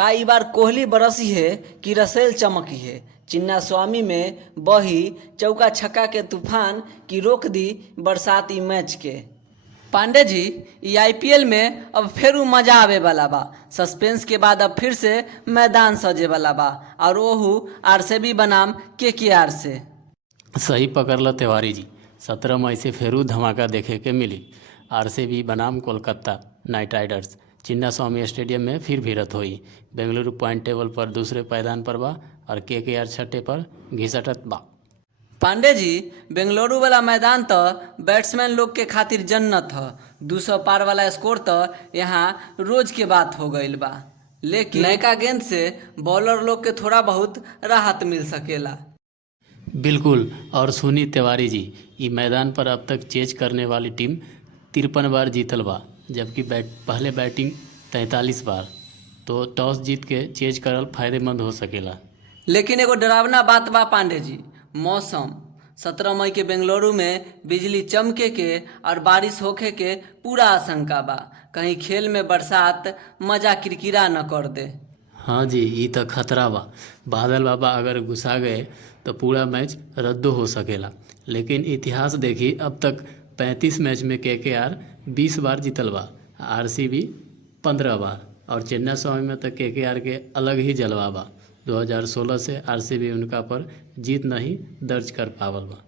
कई बार कोहली बरसी है कि रसेल चमकी है। चिन्ना स्वामी में बही चौका छक्का के तूफान की रोक दी बरसाती मैच के। पांडे जी, ई आईपीएल में अब फिर मजा आवे वाला बा। सस्पेंस के बाद अब फिर से मैदान सजे वाला बा और ओहू आरसीबी बनाम केकेआर से। सही पकड़ल तिवारी जी, 17 मई से फेरू धमाका देखे के मिली। आरसीबी बनाम कोलकाता नाइट राइडर्स चिन्ना स्वामी स्टेडियम में फिर भिड़त हुई। बेंगलुरु पॉइंट टेबल पर दूसरे पायदान पर बा और केकेआर छठे पर घिसटत बा। पांडे जी, बेंगलुरु वाला मैदान तो बैट्समैन लोग के खातिर जन्नत ह। 200 पार वाला स्कोर तो यहाँ रोज के बात हो गईल बा, लेकिन नयका गेंद से बॉलर लोग के थोड़ा बहुत राहत मिल सकेला। बिल्कुल। और सुनी तिवारी जी, ई मैदान पर अब तक चेज करने वाली टीम 53 बार जीतल बा, जबकि पहले बैटिंग 43 बार। तो टॉस जीत के चेज करल फायदेमंद हो सकेला। लेकिन एगो डरावना बात बा पांडे जी, मौसम। 17 मई के बेंगलुरु में बिजली चमके के और बारिश होखे के पूरा आशंका बा। कहीं खेल में बरसात मजा किरकिरा न कर दे। हाँ जी, ई तो खतरा बा। बादल बाबा अगर घुसा गए तो पूरा मैच रद्द हो सकेला। लेकिन इतिहास देखी, अब तक 35 मैच में केकेआर 20 बार जीतल बा, आरसीबी 15 बार और चेन्नई स्वामी में तो केकेआर के अलग ही जलवा बा। 2016 से आरसीबी उनका पर जीत नहीं दर्ज कर पावल बा।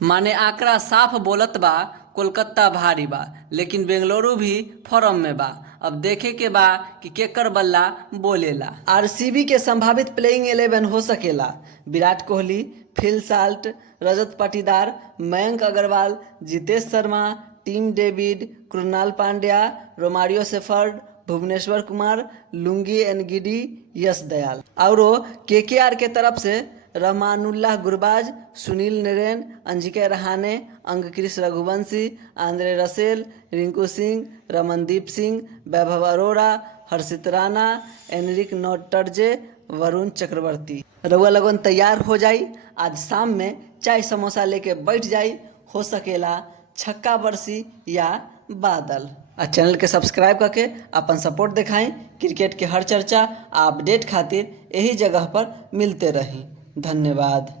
माने आंकड़ा साफ बोलत बा कोलकाता भारी बा, लेकिन बेंगलुरु भी फॉर्म में बा। अब देखे के बा कि केकर बल्ला बोलेला। आरसीबी के संभावित प्लेइंग 11 हो सकेला: Virat Kohli, Phil Salt, Rajat Patidar, Mayank Agarwal, Jitesh Sharma, Tim David, Krunal Pandya, Romario Shepherd, Bhuvneshwar Kumar, Lungi Ngidi, Yash Dayal. और केकेआर के तरफ से रहमानुल्लाह गुरबाज, सुनील नरेन, अंजिका Rahane, Angkrish Raghuvanshi, Andre Russell, Rinku Singh, Ramandeep Singh, Vaibhav Arora, Harshit Rana, Anrich Nortje, Varun Chakravarthy. रउआ लगन तैयार हो जाई, आज शाम में चाय समोसा लेके बैठ जाई। हो सकेला छक्का बरसी या बादल। आ चैनल के सब्सक्राइब करके अपन सपोर्ट दिखाएं। क्रिकेट के हर चर्चा आ अपडेट खातिर यही जगह पर मिलते रही। धन्यवाद।